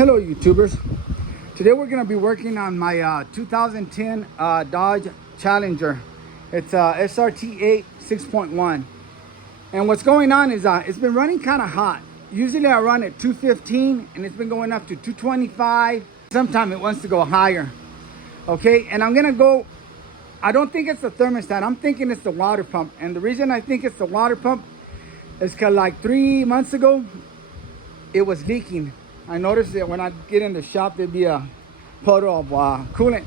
Hello YouTubers. Today we're going to be working on my 2010 Dodge Challenger. It's SRT 8 6.1. And what's going on is it's been running kind of hot. Usually I run at 215 and it's been going up to 225. Sometimes it wants to go higher. Okay, and I'm going to go, I don't think it's the thermostat. I'm thinking it's the water pump. And the reason I think it's the water pump is because like 3 months ago, it was leaking. I noticed that when I get in the shop, there'd be a puddle of coolant.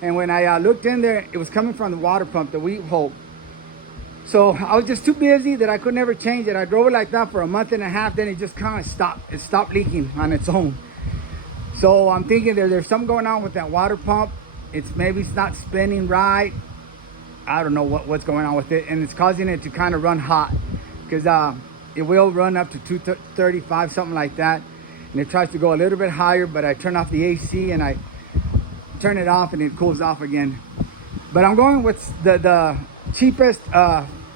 And when I looked in there, it was coming from the water pump, the weep hole. So I was just too busy that I could never change it. I drove it like that for a month and a half, then it just kind of stopped. It stopped leaking on its own. So I'm thinking there's something going on with that water pump. Maybe it's not spinning right. I don't know what's going on with it. And it's causing it to kind of run hot. Because it will run up to 235, something like that. And it tries to go a little bit higher, but I turn off the AC and I turn it off and it cools off again. But I'm going with the cheapest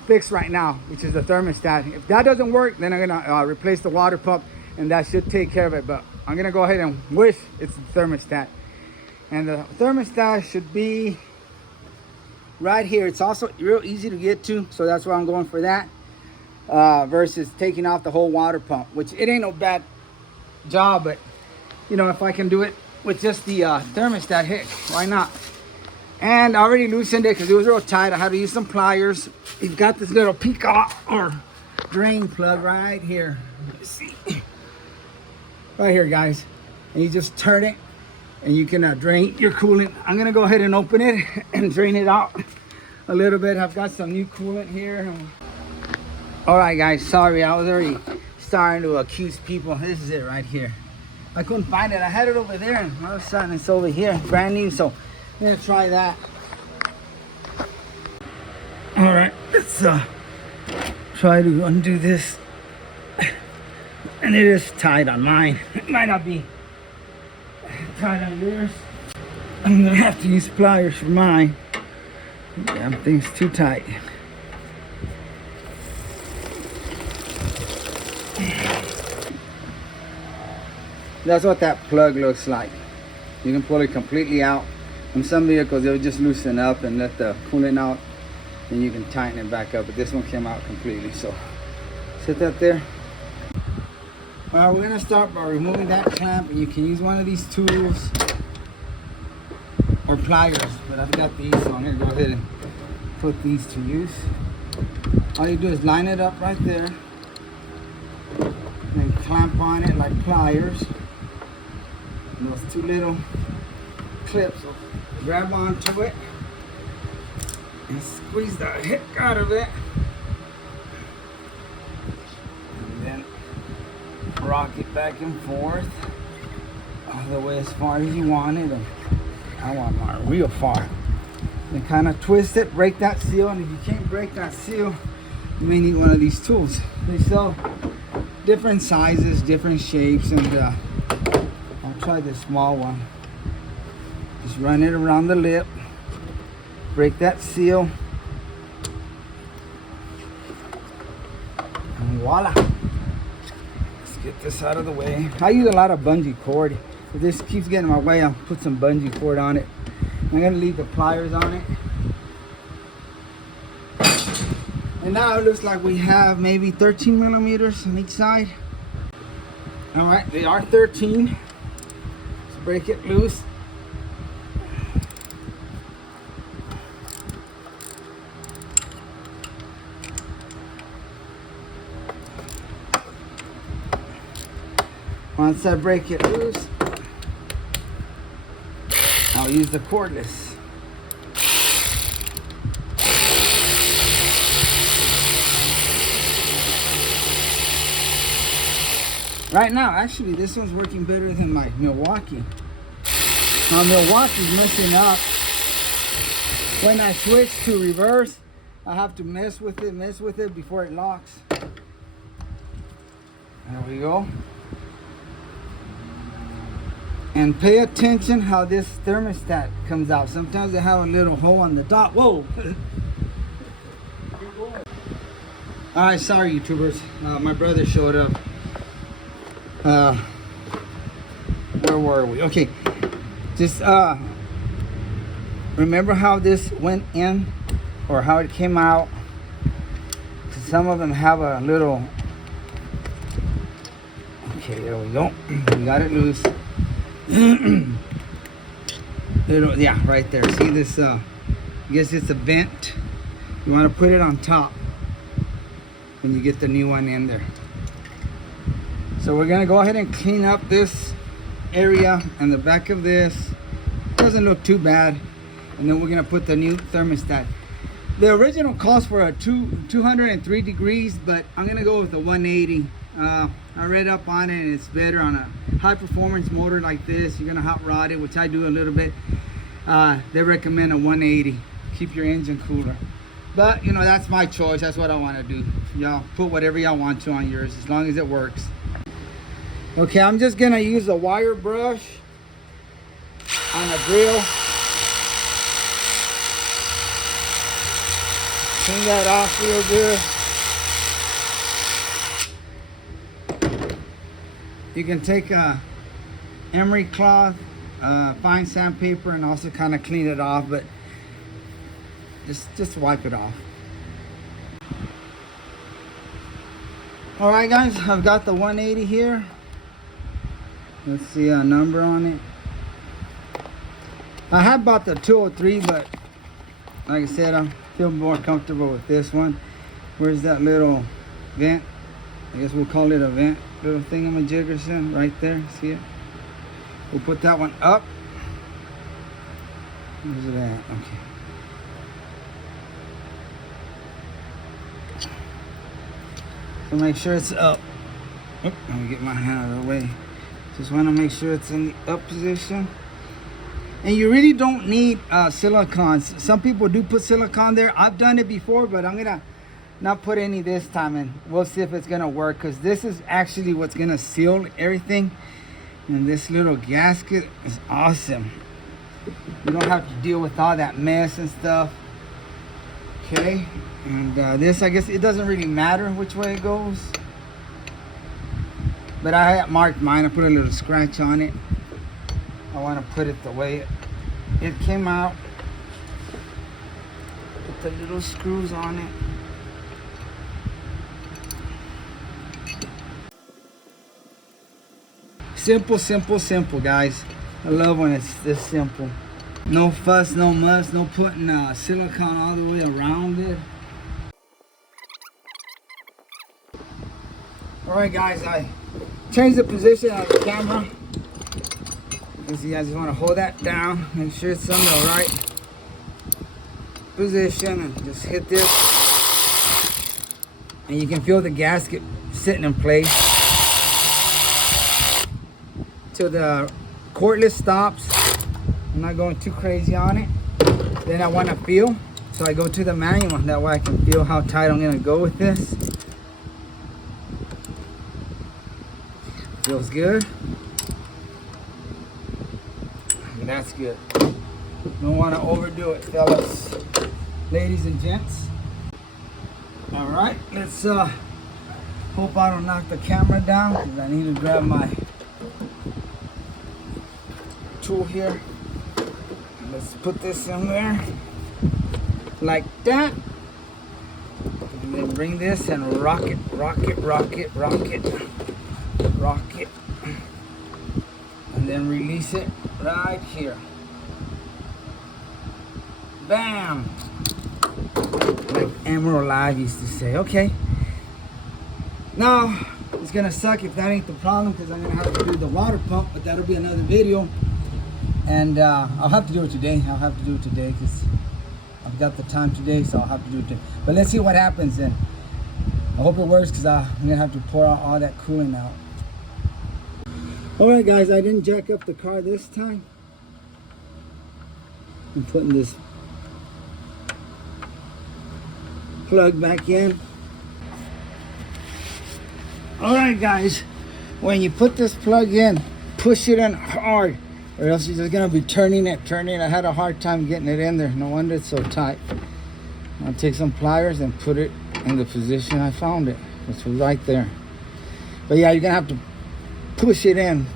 fix right now, which is the thermostat. If that doesn't work, then I'm gonna replace the water pump and that should take care of it. But I'm gonna go ahead and wish it's the thermostat. And the thermostat should be right here. It's also real easy to get to, so that's why I'm going for that. Versus taking off the whole water pump, which it ain't no bad job, but you know, if I can do it with just the thermostat, heck, why not? And I already loosened it because it was real tight. I had to use some pliers. You've got this little peacock or drain plug right here. Let's see, right here, guys, and you just turn it and you can drain your coolant. I'm gonna go ahead and open it and drain it out a little bit. I've got some new coolant here. All right, guys, sorry, I was already starting to accuse people. This is it right here. I couldn't find it. I had it over there and all of a sudden it's over here, brand new. So I'm gonna try that. All right, let's try to undo this. And it is tight on mine. It might not be tight on yours. I'm gonna have to use pliers for mine. Damn thing's too tight. That's what that plug looks like. You can pull it completely out. In some vehicles, they'll just loosen up and let the coolant out, and you can tighten it back up. But this one came out completely, so set that there. All right, we're gonna start by removing that clamp, and you can use one of these tools or pliers, but I've got these, so I'm gonna go ahead and put these to use. All you do is line it up right there, and clamp on it like pliers. And those two little clips will grab onto it and squeeze the heck out of it, and then rock it back and forth all the way as far as you want it. And I want mine real far. Then kind of twist it, break that seal, and if you can't break that seal, you may need one of these tools. They sell different sizes, different shapes, and I'll try the small one. Just run it around the lip, break that seal, and voila. Let's get this out of the way. I use a lot of bungee cord. If this keeps getting in my way, I'll put some bungee cord on it. I'm gonna leave the pliers on it. And now it looks like we have maybe 13 millimeters on each side. All right, they are 13. Let's break it loose. Once I break it loose, I'll use the cordless. Right now, actually, this one's working better than my Milwaukee. Now, Milwaukee's messing up. When I switch to reverse, I have to mess with it before it locks. There we go. And pay attention how this thermostat comes out. Sometimes they have a little hole on the top. Whoa! Alright, sorry YouTubers. My brother showed up. where were we? Okay, just remember how this went in or how it came out. Some of them have a little, okay, there we go. We got it loose. Little, yeah, right there. See this, I guess it's a vent. You want to put it on top when you get the new one in there. So we're going to go ahead and clean up this area and the back of this. Doesn't look too bad. And then we're going to put the new thermostat. The original calls for a 203 degrees, but I'm going to go with the 180. I read up on it, and it's better on a high performance motor like this. You're going to hot rod it, which I do a little bit. They recommend a 180. Keep your engine cooler. But, you know, that's my choice. That's what I want to do. Y'all put whatever y'all want to on yours, as long as it works. Okay, I'm just going to use a wire brush on a grill. Clean that off real good. You can take a emery cloth, fine sandpaper, and also kind of clean it off, but just wipe it off. All right, guys, I've got the 180 here. Let's see a number on it. I had bought the 203, but like I said, I feel more comfortable with this one. Where's that little vent? I guess we'll call it a vent. Little thingamajiggerson right there. See it? We'll put that one up. Where's it at? Okay. So make sure it's up. Oop, let me get my hand out of the way. Just want to make sure it's in the up position. And you really don't need silicone. Some people do put silicone there. I've done it before, but I'm gonna not put any this time, and we'll see if it's gonna work, because this is actually what's gonna seal everything. And this little gasket is awesome. You don't have to deal with all that mess and stuff. Okay, and this, I guess it doesn't really matter which way it goes, but I had marked mine. I put a little scratch on it. I want to put it the way it came out. Put the little screws on it. Simple, simple, simple, guys. I love when it's this simple. No fuss, no muss, no putting silicone all the way around it. Alright, guys, I changed the position of the camera. You guys just want to hold that down, make sure it's in the right position, and just hit this, and you can feel the gasket sitting in place till the cordless stops. I'm not going too crazy on it. Then I want to feel, so I go to the manual. That way I can feel how tight I'm going to go with this. Feels good. That's good. Don't want to overdo it, fellas, ladies and gents. All right, let's hope I don't knock the camera down, because I need to grab my tool here. Let's put this in there like that, and then bring this and rock it, rock it, rock it, rock it, rock it, and then release it right here. Bam! Like Emerald Live used to say. Okay. Now, it's gonna suck if that ain't the problem, because I'm gonna have to do the water pump, but that'll be another video. And I'll have to do it today. I'll have to do it today, because I've got the time today, so I'll have to do it today. But let's see what happens then. I hope it works, because I'm gonna have to pour out all that coolant out. Alright, guys, I didn't jack up the car this time. I'm putting this plug back in. Alright, guys, when you put this plug in, push it in hard, or else you're just gonna be turning it. I had a hard time getting it in there. No wonder it's so tight. I'll take some pliers and put it in the position I found it, which was right there. But yeah, you're gonna have to push it in,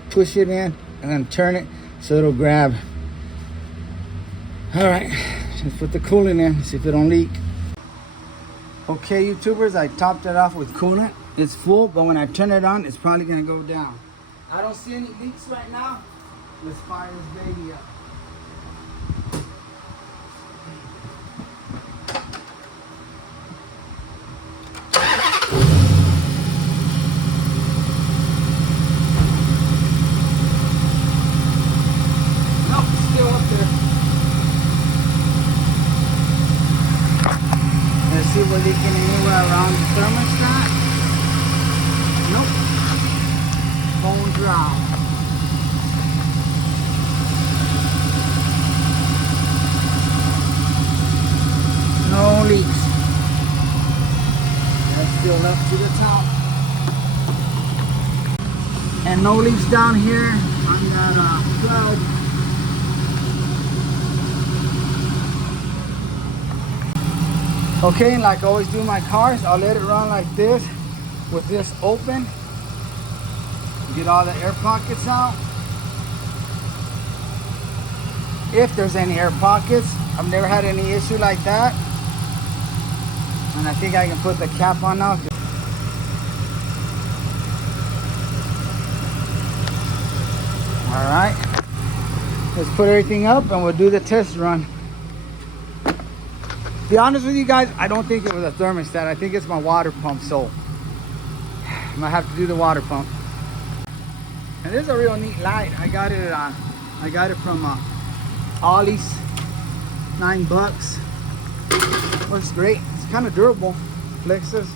and then turn it so it'll grab. All right, just put the coolant in, see if it don't leak. Okay, YouTubers, I topped it off with coolant. It's full, but when I turn it on, it's probably gonna go down. I don't see any leaks right now. Let's fire this baby up. Nope, still up there. Let's see if we're leaking anywhere around the thermostat. Nope. Bone dry. No leaks. That's still up to the top. And no leaks down here on that plug. Okay, and like I always do in my cars, I'll let it run like this with this open. Get all the air pockets out. If there's any air pockets, I've never had any issue like that. And I think I can put the cap on now. All right, let's put everything up and we'll do the test run. To be honest with you guys, I don't think it was a thermostat. I think it's my water pump, so I might have to do the water pump. And this is a real neat light. I got it from Ollie's, $9. Works great. It's kind of durable. Flexes.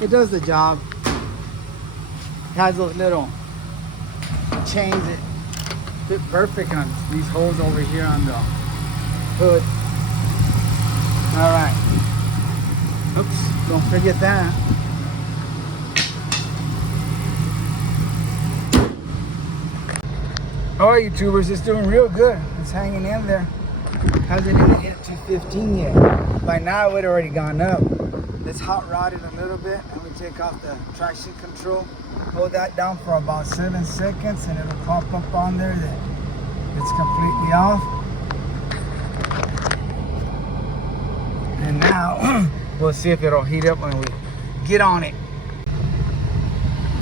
It does the job. It has those little chains that fit perfect on these holes over here on the hood. All right. Oops, don't forget that. All right, YouTubers, it's doing real good. It's hanging in there. Hasn't even hit 215 yet. By now, it would have already gone up. Let's hot rod it a little bit, and we take off the traction control. Hold that down for about 7 seconds, and it'll pop up on there that it's completely off. And now, we'll see if it'll heat up when we get on it.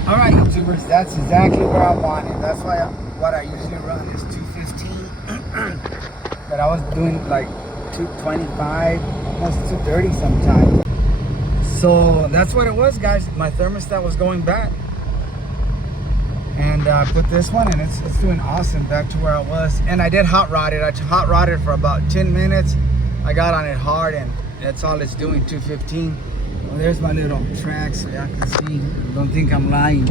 All right, YouTubers, that's exactly where I want it. That's why what I usually run is 215. But I was doing like 225, almost 230 sometimes. So that's what it was, guys. My thermostat was going back. And I put this one, and it's doing awesome, back to where I was. And I did hot rod it. I hot rodded for about 10 minutes. I got on it hard, and that's all it's doing, 215. Well, there's my little track so y'all can see. Don't think I'm lying.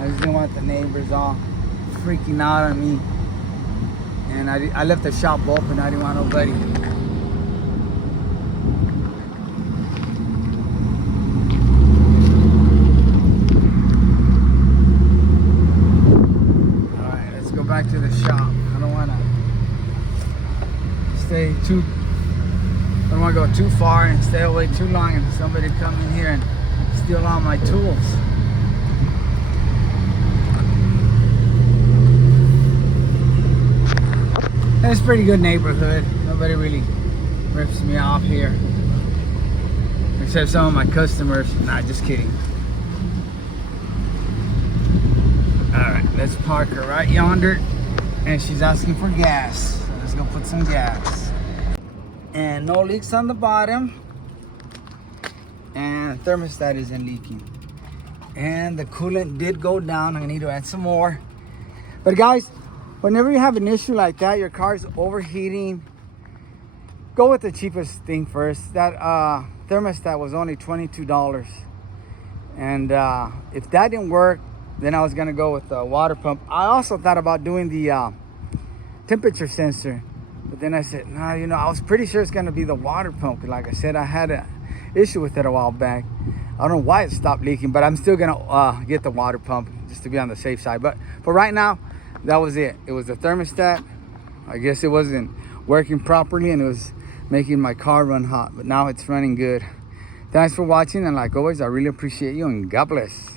I just didn't want the neighbors all freaking out on me. And I left the shop open. I didn't want nobody. All right, let's go back to the shop. I don't want to go too far and stay away too long and somebody come in here and steal all my tools. It's a pretty good neighborhood. Nobody really rips me off here. Except some of my customers. Nah, just kidding. Alright, let's park her right yonder. And she's asking for gas. So let's go put some gas. And no leaks on the bottom. And the thermostat isn't leaking. And the coolant did go down. I need to add some more. But guys, whenever you have an issue like that, your car's overheating, go with the cheapest thing first. That thermostat was only $22. And if that didn't work, then I was gonna go with the water pump. I also thought about doing the temperature sensor. But then I said, nah, you know, I was pretty sure it's gonna be the water pump. Like I said, I had an issue with it a while back. I don't know why it stopped leaking, but I'm still gonna get the water pump just to be on the safe side. But for right now, that was it. It was the thermostat. I guess it wasn't working properly and it was making my car run hot, but now it's running good. Thanks for watching, and like always, I really appreciate you, and God bless.